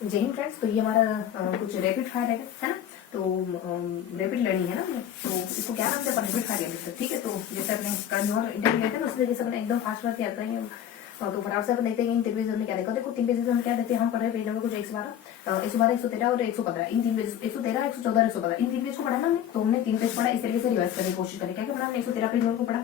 जय हिंद फ्रेंड्स। तो ये हमारा कुछ रैपिड फायर है ना। तो रैपिड लर्निंग है ना अपने, तो इसको क्या नाम से अपन रैपिड फायर लेते हैं। ठीक है, तो जैसे अपने कल और इंटरव्यू लेते हैं ना, उस तरीके से अपने एकदम फास्ट वर्क किया करेंगे। तो फटाफट से अपन देखते हैं इन 3 पेजेस में क्या देखो। देखो 3 पेजेस में क्या देते हैं, हम पढ़ रहे पेज नंबर कुछ 112, 112, 113 और 115। इन 3 पेज 113, 114 और 115 इन 3 पेज को पढ़ा ना हमने। तो हमने 3 पेज पढ़ा, इस तरीके से रिवाइज करने की कोशिश करें। क्या क्या पढ़ा हमने? 113 पेज नंबर को पढ़ा,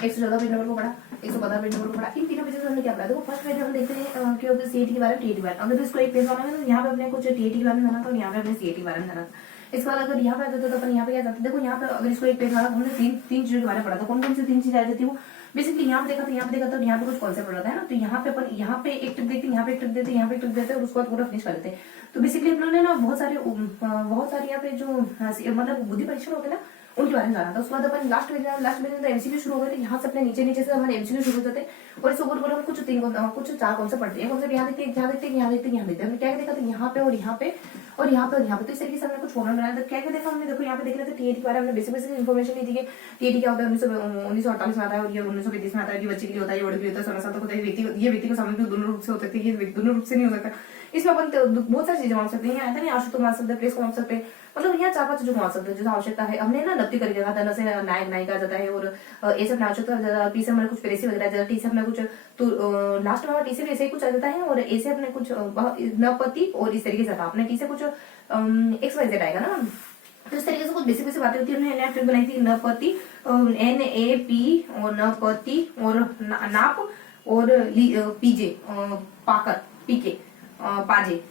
114 पेज नंबर को पढ़ा, 115 पेज नंबर को पढ़ा। इन तीनों पेजेस में हमने क्या पढ़ा? देखो फर्स्ट पेज हम देखते हैं कि सीएटी के बारे में, टीएटी के बारे में। अगर इसको एक पेज बनाना है तो यहाँ पे अपने कुछ टीएटी के बारे में जाना था और यहाँ पे अपने सीएटी के बारे में जाना था। इसके बाद अगर यहाँ पे आते तो अपन यहाँ पे क्या जाते? देखो यहाँ पे अगर इसको एक पेज बनाना तो हमने तीन चीजों के बारे में पढ़ा था। कौन कौन सी 3 चीजें आ जाती है वो बेसिकली यहाँ पे देखा था, यहाँ पे देखा था और यहाँ पे कुछ कॉन्सेप्ट पढ़ा था है ना। तो यहाँ पे अपन यहाँ पे एक ट्रिक देखते हैं, यहाँ पे एक ट्रिक देते हैं, यहाँ पे एक ट्रिक देते हैं और उसके बाद पूरा फिनिश कर देते हैं। तो बेसिकली हम लोगों ने ना बहुत सारे यहाँ पे जो मतलब बुद्धि परीक्षण होते हैं ना, उनके बारे में जाना था। उसके बाद अपन लास्ट में एमसीक्यू शुरू हो गए थे। यहाँ से अपने नीचे से हमारे एमसीक्यू शुरू हो जाते हैं और इस ऊपर हम कुछ 4 कॉन्सेप्ट पढ़ते हैं। कॉन्सेप्ट यहाँ देखते हैं, यहाँ देखते हैं, यहाँ देखते हैं, यहाँ देखते हैं। हमने क्या देखा था? यहाँ पे और यहाँ पे और यहाँ पे और यहाँ पे। तो इस तरीके से हमने कुछ फॉर्मूला बनाया था। क्या क्या देखा हमने? देखो यहाँ पे देख रहे थे टीएटी के बारे में, बेसिक इन्फॉर्मेशन दी थी कि टीएटी क्या होता है, 1948 में आता है और ये 1935 में आता है। ये बच्चे के लिए होता है, ये बड़े के लिए होता है, 16 साल तक होता है। ये व्यक्ति को समझ भी दोनों रूप से हो सकते हैं, ये दोनों रूप से नहीं हो सकता। इसमें अपन बहुत सारी चीजें मान सकते हैं। यहाँ आशु को मान सकते हैं, प्लेस को मान सकते हैं, मतलब यहाँ 4-5 चीजों को मान सकते हैं जैसे आवश्यकता है। हमने ना नब्ती करके देखा था, न से नायक नायिका जाता है और ए सब आवश्यकता जाता है। पी से हमारे कुछ प्रेसी वगैरह जाता है, टी से अपने कुछ तो लास्ट में हमारा टी से भी ऐसे ही कुछ आ जाता है और ए से अपने कुछ नपति और इस तरीके से था। अपने टी से कुछ XYZ आएगा ना। तो इस तरीके से कुछ बेसिक बातें होती है। हमने ट्रिक बनाई थी नपति, NAP और नपति और नाप और PJ पाकर PK पाजे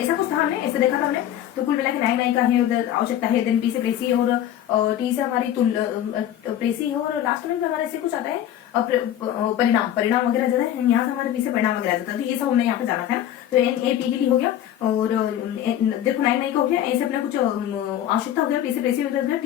ऐसा कुछ था। हमने ऐसे देखा था हमने। तो कुल मिला के नायक नायिका है, उधर आवश्यकता है, देन पी से प्रेसी और टी से हमारी प्रेसी है और लास्ट में हमारे ऐसे कुछ आता है परिणाम वगैरह जाता है। यहाँ से हमारे पी से परिणाम वगैरह जाता है। तो ये सब हमने यहाँ पे जाना था ना। तो NAP के लिए हो गया और देखो नायक नायिका हो गया, ऐसे अपना कुछ आवश्यकता हो गया, पी से प्रेसी हो गया,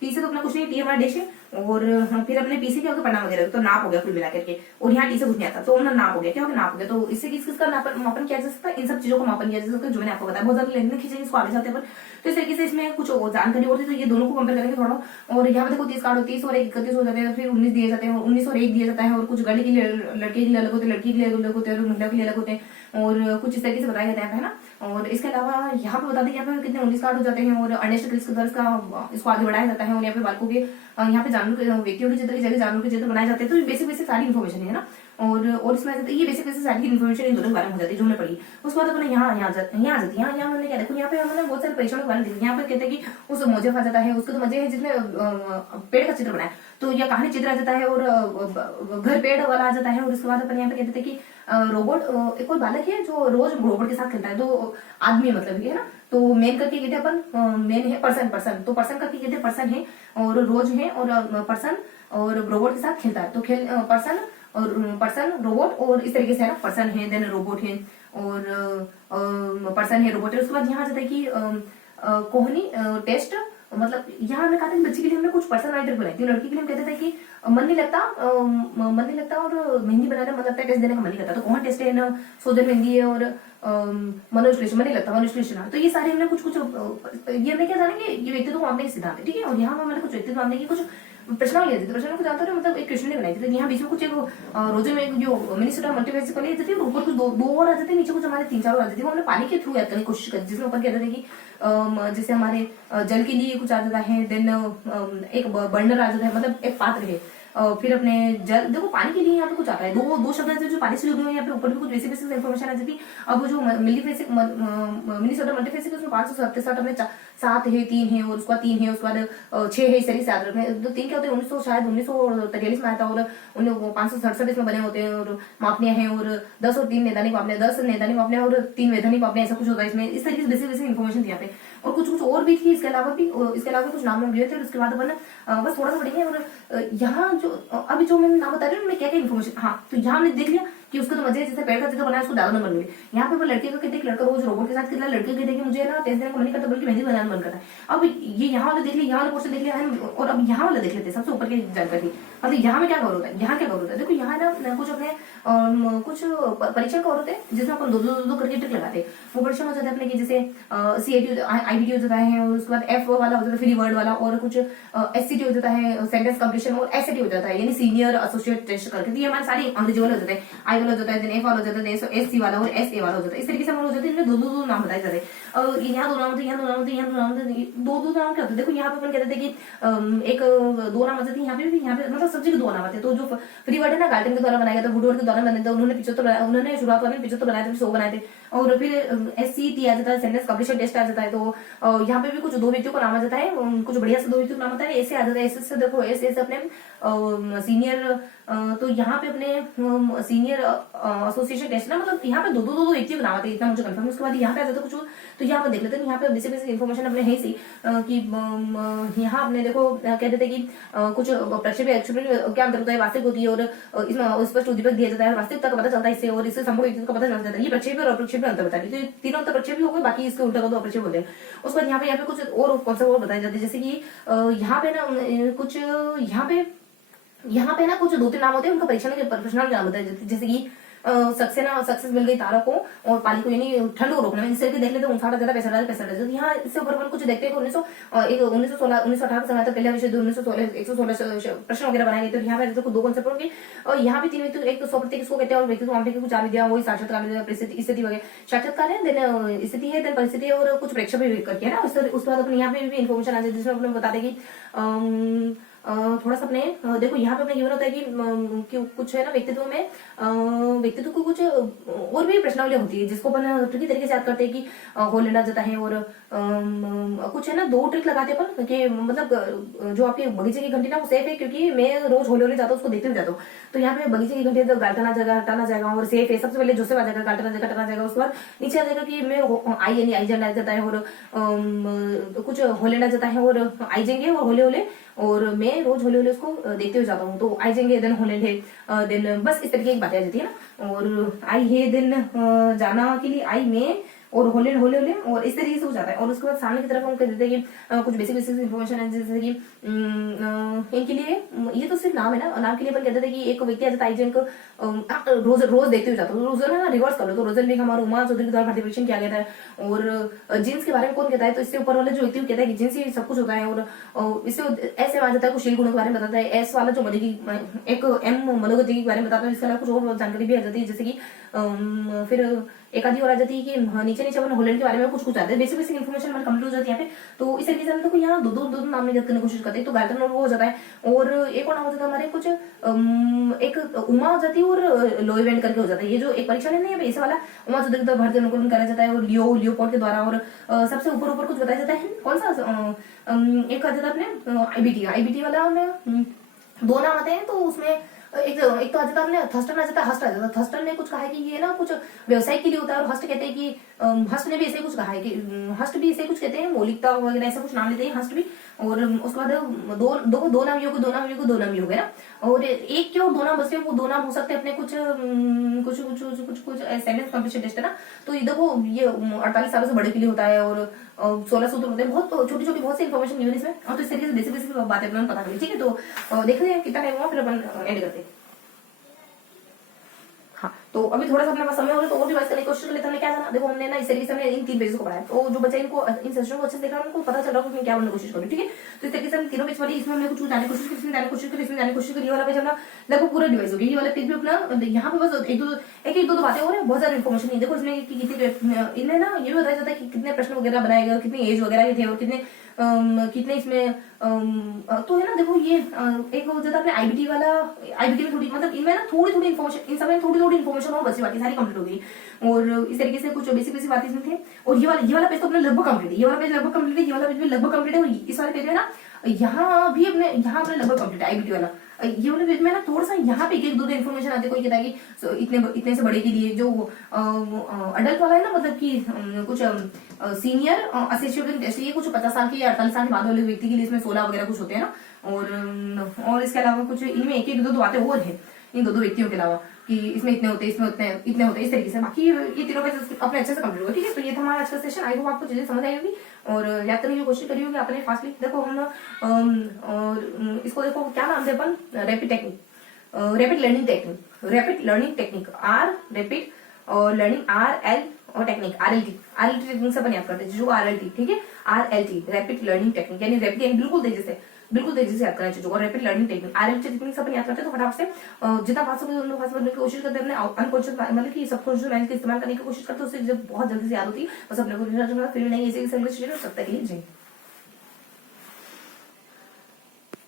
टी से तो अपना कुछ नहीं, टी हमारा देश है और फिर अपने पी से क्या होगा? परिणाम वगैरह। तो नाप हो गया कुल मिला करके। और यहाँ टी से कुछ नहीं आता तो नाप हो गया। क्या हो गया? नाप हो गया। तो इससे किसका मापन किया जा सकता है? इन सब चीजों को मापन किया जा सकता है जो मैंने आपको बताया। बहुत ज्यादा लेने खींचेंगे इसको आगे जाते हैं। तो इस तरीके से इसमें कुछ जानकारी होती है। तो ये दोनों को कंपेयर करेंगे थोड़ा। और यहाँ पे देखो 30 कार्ड 30 और 31 हो जाते हैं, फिर 19 दिए जाते हैं, 19 और 1 दिया जाता है। और कुछ लड़के के लिए अलग होते हैं, लड़की के लिए अलग होते हैं और महिला के लिए अलग होते हैं और कुछ इस तरीके से बताया जाता है ना। और इसके अलावा यहाँ पे बता दें यहाँ पे कितने 19 कार्ड हो जाते हैं और अर्नेस्ट क्रिस्कदर्स का इसको आगे बढ़ाया जाता है। और यहाँ पे बालकों के यहाँ पे जानवर के व्यक्तियों के चित्र की जगह जानवर के चित्र बनाए जाते हैं। तो बेसिक सारी इन्फॉर्मेशन है ना। और इसमें ये बेसिक सारी इन्फॉर्मेशन इन दोनों के बारे में हो जाती है जो हमने पढ़ी। उसके बाद अपने यहाँ आ जाती है। यहाँ हमने क्या देखो, यहाँ पे हमने बहुत सारे परीक्षणों के बारे में देखा। यहाँ पे कहते हैं कि उस मोजेफ आ जाता है, उसके तो मजे है जिसमें पेड़ का चित्र बनाया, तो यह कहानी चित्र आ जाता है और घर पेड़ वाला आ जाता है। और उसके बाद अपन यहाँ पे कहते थे कि रोबोट एक कोई बालक है जो रोज रोबोट के साथ खेलता है। तो आदमी मतलब ये है ना। तो मेन करके कहते अपन मेन है पर्सन। तो पर्सन करके कहते पर्सन है और रोज है और पर्सन और रोबोट के साथ खेलता है। तो खेल पर्सन रोबोट और इस तरीके से है ना। पर्सन है देन रोबोट है और पर्सन है रोबोट है। उसके बाद यहाँ जाता है कि कोहनी टेस्ट, मतलब यहाँ हमने कहा था बच्चे के लिए हमने कुछ पर्सनल ट्रिक बनाई थी। लड़की के लिए हम कहते थे कि मन नहीं लगता और मेहंदी बनाने मन लगता है, टेस्ट देने का मन नहीं करता। तो कौन टेस्ट है ना, सोजन मेहंदी है और मनोविश्लेषण मन नहीं लगता, मनोविश्लेषण। तो ये सारे हमने कुछ ये हमने क्या जानेंगे, ये व्यक्तित्व मापने के सिद्धांत है। ठीक है। और यहाँ हमने कुछ व्यक्तित्व मापने की कुछ प्रश्न लिया थे। प्रश्न को जानते हो मतलब एक क्वेश्चन बनाई थी। यहाँ बीच में कुछ एक रोजे में जो मिनिस्टर मल्टीवेसिक वाली जाती है, ऊपर कुछ दो और आ जाते हैं, नीचे कुछ हमारे 3-4 और आ जाती है। वो हमने पानी के थ्रू याद करने की कोशिश करी, जिसमें ऊपर कहते थे कि जैसे हमारे जल के लिए कुछ आ जाता है, देन एक बर्नर आ जाता है, मतलब एक पात्र है। फिर अपने जल देखो पानी के लिए यहाँ पे कुछ आता है, दो शब्द जो पानी से जुड़े हुए हैं। यहाँ पे ऊपर भी कुछ बेसिक इन्फॉर्मेशन आ जाती है। अब जो मिनीसोटा मल्टीफेसिक उसमें 567 अपने 7 है, 3 है और उसके बाद 3 है, उसके बाद 6 है। इस तरीके से याद रखना है। तो 3 क्या होते हैं? 1943 में आया था और 567 इसमें बने होते हैं और मापनियां हैं और 10 और 3 नैदानिक मापनियां, 10 नैदानिक मापनियां और 3 वैधानिक मापनियां, ऐसा कुछ होता है इसमें। इस तरीके से बेसिक इन्फॉर्मेशन थी यहाँ पे। और कुछ और भी थी इसके अलावा कुछ नाम दिए थे। और उसके बाद अपन बस थोड़ा सा पढ़ेंगे। और यहाँ जो अभी जो मैंने नाम बता रही हूँ उनमें क्या क्या इन्फॉर्मेशन। हाँ, तो यहाँ हमने देख लिया कि उसका तो मजे जैसे पेड़ का चित्र बनाया, उसको ज्यादा नंबर मिले। यहाँ पे लड़के को कहते हैं लड़का रोज रोबोट के साथ खेलता है, लड़के कहते हैं कि मुझे ना टेस्ट देने को मन नहीं करता बल्कि मेहंदी बनाना मन करता है। अब ये यहाँ वाला देख लिया, यहाँ वाला क्वेश्चन देख लिया है और अब यहाँ वाला देख लेते हैं सबसे ऊपर की जानकारी। मतलब यहाँ में क्या कवर होता है, यहाँ क्या कवर होता है? देखो यहाँ ना कुछ अपने कुछ परीक्षण कवर होते हैं जिसमें अपन दो करके ट्रिक लगाते हैं। वो परीक्षण हो जाता है अपने की जैसे CAT IBT हो जाता है और उसके बाद F वाला हो जाता है, फ्री वर्ड वाला, और कुछ SCT हो जाता है, सेंटेंस कंप्लीशन, और SAT हो जाता है यानी सीनियर एसोसिएट टेस्ट करके। तो ये हमारे सारे अंग्रेजी वाले हो जाते हैं। लेवल हो जाता है, देन एफ वाला हो जाता है, एस सी वाला और एस ए वाला हो जाता है। इस तरीके से हमारा हो जाता है, इनमें दो दो नाम बताए जाते हैं। और यहाँ दो नाम होते हैं, यहाँ दो नाम होते हैं, यहाँ दो नाम होते हैं, दो दो नाम क्या होते हैं। देखो यहाँ पे अपन कहते थे कि एक दो नाम आते थे, यहाँ पे भी, यहाँ पे मतलब सब्जी के दो नाम आते हैं। तो जो फ्री वर्ड है ना, गार्टन के द्वारा बनाया गया था, वुडवर्ड के द्वारा बनाया था, उन्होंने 75, उन्होंने शुरुआत वाले 75 बनाए थे, 100 बनाए थे। और फिर SCT आ जाता है, सेंटेंस कंप्लीशन टेस्ट आ जाता है। तो यहाँ पे भी कुछ दो व्यक्तियों का नाम आ जाता है, कुछ बढ़िया से दो व्यक्तियों का नाम आता है, ऐसे आ जाता है। ऐसे से देखो, ऐसे ऐसे अपने सीनियर, तो यहाँ पे अपने सीनियर एसोसिएशन टेस्ट ना, मतलब यहाँ पे दो दो दो व्यक्तियों के नाम आते हैं, इतना मुझे कंफर्म। उसके बाद यहाँ पे आ जाता है कुछ, तो यहाँ पे देख लेते हैं। यहाँ पे बेसिक बेसिक इन्फॉर्मेशन अपने है सी कि यहाँ अपने देखो कह देते कि कुछ प्रक्षेप क्या अंतर होता है, वास्तविक होती है और इसमें स्पष्ट उद्दीपक दिया जाता है, वास्तविकता का पता चलता है इससे, और इससे संपूर्ण व्यक्ति का पता चल जाता है। ये प्रक्षेप और अप्रक्षेप में अंतर बताया, तो तीनों अंतर प्रक्षेप हो गए, बाकी इसके उल्टा को अप्रक्षेप होते हैं। उसके बाद यहाँ पे कुछ और कॉन्सेप्ट और बताए जाते हैं, जैसे कि यहाँ पे ना कुछ यहाँ पे ना कुछ दो तीन नाम होते हैं, उनका परीक्षण के प्रोफेशनल नाम होता है। जैसे कि सक्सेस मिल गई तारा को और पाली को, यानी ठंड को रोकने में। इससे देख लेते हैं 59,000 65,000। यहाँ इससे ऊपर अपन कुछ देखते हैं 1918 के समय तक पहले विषय 116 प्रश्न वगैरह बनाए गए थे। यहाँ पे दो कॉन्सेप्ट होंगे, और यहाँ भी तीन व्यक्ति, एक तो स्वप्रतीक इसको कहते हैं, और व्यक्ति को कुछ चार विद्या, वही साक्षात्कार स्थिति वगैरह। साक्षात्कार है, देन स्थिति है, देन परिस्थिति और कुछ प्रेक्षक भी करके है ना। उसके बाद अपने यहाँ पे भी इन्फॉर्मेशन आ जाती है, जिसमें अपने बता दें कि थोड़ा सा अपने देखो यहाँ पे अपने गिवन होता है कि कुछ है ना व्यक्तित्व में, व्यक्तित्व को कुछ और भी प्रश्नावली होती है, जिसको अपन ट्रिकी तरीके से याद करते हैं कि होल लेना जाता है। और कुछ है ना दो ट्रिक लगाते हैं अपन कि मतलब जो आपके बगीचे की घंटी ना वो सेफ है, क्योंकि मैं रोज होले होले जाता हूँ, उसको देखते हुए जाता हूँ। तो यहाँ पे बगीचे की घंटी गाल्टना जाएगा, हटाना जाएगा, और सेफ है। सबसे पहले जोसेफ आ जाएगा, गाल्टना जाएगा, हटाना जाएगा। उसके बाद नीचे आ जाएगा कि मैं आई जन आ जाता है, और कुछ होले लेना जाता है, और आई जाएंगे और होले होले, और मैं रोज होले होले उसको देखते हुए जाता हूँ। तो आई जाएंगे, देन होलैंड है, देन बस इस तरीके की बातें आ जाती है ना। और आई है, देन जाना के लिए आई में, और होले होले होले, और इस तरीके से हो जाता है। और उसके बाद सामने की तरफ हम कह देते हैं कि कुछ बेसिक बेसिक इन्फॉर्मेशन है, जैसे कि इनके लिए ये तो सिर्फ नाम है ना, नाम के लिए अपन कहते थे कि एक व्यक्ति आ जाता है को रोज रोज देखते हुए जाता है। रोजन है ना, रिवर्स कर लो तो रोजन भी हमारा उमा चौधरी के द्वारा भर्ती परीक्षण किया गया था। और जींस के बारे में कौन कहता है, तो इससे ऊपर वाला जो व्यक्ति कहता है कि जींस ही सब कुछ होता है। और इससे ऐसे आ जाता है, कुछ शील गुणों के बारे में बताता है। एस वाला जो एक एम मनोगति के बारे में बताता है। इसके अलावा कुछ और जानकारी भी आ जाती है, जैसे कि फिर एक आधी और आ जाती है कि नीचे नीचे अपन होलैंड के बारे में कुछ आते हैं, बेसिक बेसिक इन्फॉर्मेशन हमारी कंप्लीट हो जाती है यहाँ पे। तो इस तरीके से हम देखो यहाँ दो नाम याद करने की कोशिश करते हैं। तो गायत्री वो हो जाता है, और एक और नाम हो जाता है हमारे कुछ एक उमा हो जाती है, और लोईवेंट करके हो जाता है। ये जो एक परीक्षा नहीं है ऐसे वाला, उमा चौधरी का भर्ती अनुकूलन करा जाता है, और लियोपोर्ट के द्वारा। और सबसे ऊपर कुछ बताया जाता है, कौन सा एक आ जाता है अपने IBT वाला में दो नाम आते हैं। तो उसमें एक तो आ जाता है अपने थर्स्टन आ जाता है, हस्ट आ जाता है। थर्स्टन ने कुछ कहा है कि ये ना कुछ व्यवसाय के लिए होता है, और हस्ट कहते हैं कि हस्ट ने भी ऐसे कुछ कहा है कि हस्ट भी ऐसे कुछ कहते हैं, मौलिकता वगैरह ऐसा कुछ नाम लेते हैं हस्ट भी। और उसके बाद दो नाम योग, दो नाम योग है ना। और एक के और दो नाम बचते हैं, वो दो नाम हो सकते हैं अपने कुछ सेंटेंस कंप्लीशन टेस्ट है ना। तो ये देखो ये 48 सालों से बड़े के लिए होता है, और 16 सूत्र होते हैं। बहुत छोटी छोटी बहुत सी इन्फॉर्मेशन गिवन इसमें। और तो इस तरीके से बेसिक बेसिक बातें अपने पता करें, ठीक है। तो देखते हैं कितना टाइम हुआ, फिर अपन एंड करते हैं। हाँ, तो अभी थोड़ा सा अपने पास समय हो रहा है, तो और रिवाइज करने की कोशिश कर लेते हैं। क्या जाना, देखो हमने ना इस तरीके से हमने इन 3 पेजेस को पढ़ाया। तो जो बच्चे इनको इन सेशन को अच्छे से देख रहा है, उनको पता चल रहा है कि मैं क्या बनने की कोशिश करूँ, ठीक है। तो इस तरीके से हम तीनों पेज पढ़ी, इसमें हमने कुछ जाने की कोशिश की, इसमें जाने की कोशिश करी, इसमें जाने की कोशिश करी। ये वाला पेज अपना लगभग पूरा डिवाइस हो गया। ये वाला पेज भी अपना यहाँ पे बस एक दो बातें और है, बहुत ज्यादा इन्फॉर्मेशन नहीं। देखो इसमें कितने इनमें ना ये भी बताया जाता है कि कितने प्रश्न वगैरह बनाए गए, कितनी एज वगैरह के थे, और कितने इसमें तो है ना। देखो ये एक हो जाता है IBT वाला, IBT में थोड़ी मतलब इनमें ना थोड़ी थोड़ी इन्फॉर्मेशन, इन सब में थोड़ी थोड़ी इन्फॉर्मेशन और बची, बाकी सारी कंप्लीट हो गई। और इस तरीके से कुछ बेसिक बेसिक बातें इसमें थे। और ये वाला पेज तो अपने लगभग कंप्लीट है, ये वाला पेज लगभग कंप्लीट है, ये वाला पेज भी लगभग कंप्लीट है। और इस वाले पेज में ना यहाँ अपने लगभग कंप्लीट है IBT वाला। ये वाले पेज में ना थोड़ा सा यहाँ पे एक दो इन्फॉर्मेशन आती है। कोई कहता है कि इतने से बड़े के लिए जो अडल्ट वाला है ना, मतलब कि कुछ सीनियर असिस्टेंट टेस्ट, ये कुछ 50 साल के या 48 साल के बाद वाले व्यक्ति के लिए इसमें 16 वगैरह कुछ होते हैं ना। और इसके अलावा कुछ इनमें एक दो बातें और है इन दो व्यक्तियों के अलावा, कि इसमें इतने होते हैं, इसमें इतने होते हैं, इस तरीके से। बाकी ये तीनों पेज अपने अच्छे से कंप्लीट हुआ, ठीक है। तो ये था हमारा आज का सेशन। आई होप आपको चीजें समझ आई होगी और याद करने की कोशिश करी होगी आपने फास्टली। देखो हम इसको देखो क्या नाम है अपन, rapid learning technique R rapid और लर्निंग RL और टेक्निक RLT टेक्निक से अपन याद करते हैं, जो RLT, ठीक है, RLT रैपिड लर्निंग टेक्निक, यानी रैपिड यानी बिल्कुल तेजी से, बिल्कुल तेजी से याद करना चाहिए। और रैपिड लर्निंग टेक्निक, आरएलटी टेक्निक अपन याद करते हैं तो फटाफट से जितना फास्ट हो उतना फास्ट करने की कोशिश करते हैं, अपने अनकॉन्शियस मतलब कि सबकॉन्शियस माइंड का इस्तेमाल करने की कोशिश करते हैं, उससे जब बहुत जल्दी से याद होती है। बस अपने को रिसर्च में फील्ड नहीं इजी कर सकता है।